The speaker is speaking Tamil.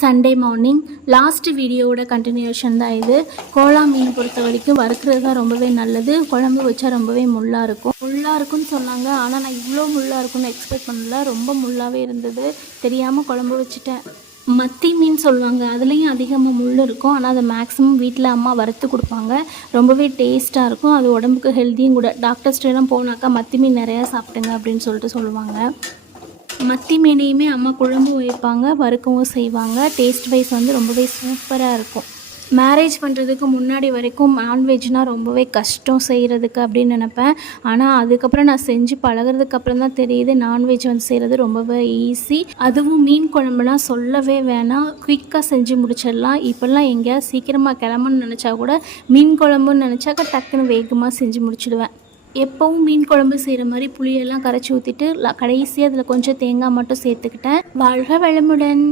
சண்டே மார்னிங் லாஸ்ட் வீடியோவோட கண்டினியூஷன் தான் இது. கோலா மீன் பொறுத்த வரைக்கும் வறுக்கிறது தான் ரொம்பவே நல்லது. குழம்பு வச்சா ரொம்பவே முள்ளாக இருக்கும்னு சொன்னாங்க. ஆனால் நான் இவ்வளோ முள்ளாக இருக்கும்னு எக்ஸ்பெக்ட் பண்ணல. ரொம்ப முள்ளாகவே இருந்தது. தெரியாமல் குழம்பு வச்சுட்டேன். மத்தி மீன் சொல்லுவாங்க, அதுலேயும் அதிகமாக முள் இருக்கும். ஆனால் அதை மேக்ஸிமம் வீட்டில் அம்மா வறுத்து கொடுப்பாங்க. ரொம்பவே டேஸ்ட்டாக இருக்கும். அது உடம்புக்கு ஹெல்த்தியும் கூட. டாக்டர்ஸ்டெல்லாம் போனாக்கா மத்தி மீன் நிறையா சாப்பிடுங்க அப்படின்னு சொல்லுவாங்க. மத்தி மீனையுமே அம்மா குழம்பு வைப்பாங்க, வறுக்கவும் செய்வாங்க. டேஸ்ட் வைஸ் ரொம்பவே சூப்பராக இருக்கும். மேரேஜ் பண்ணுறதுக்கு முன்னாடி வரைக்கும் நான்வெஜ்னால் ரொம்பவே கஷ்டம் செய்கிறதுக்கு அப்படின்னு நினப்பேன். ஆனால் அதுக்கப்புறம் நான் செஞ்சு பழகிறதுக்கப்புறம் தான் தெரியுது நான்வெஜ் செய்கிறது ரொம்பவே ஈஸி. அதுவும் மீன் குழம்புலாம் சொல்லவே வேணாம், குயிக்காக செஞ்சு முடிச்சிடலாம். இப்போல்லாம் எங்கேயாவது சீக்கிரமாக கிளம்புன்னு நினச்சா கூட மீன் குழம்புன்னு நினச்சாக்கா டக்குன்னு வேகமாக செஞ்சு முடிச்சிடுவேன். எப்போவும் மீன் குழம்பு செய்கிற மாதிரி புளியெல்லாம் கரைச்சி ஊற்றிட்டு கடைசியாக அதில் கொஞ்சம் தேங்காய் மட்டும் சேர்த்துக்கிட்டேன். வாழ்க வளமுடன்.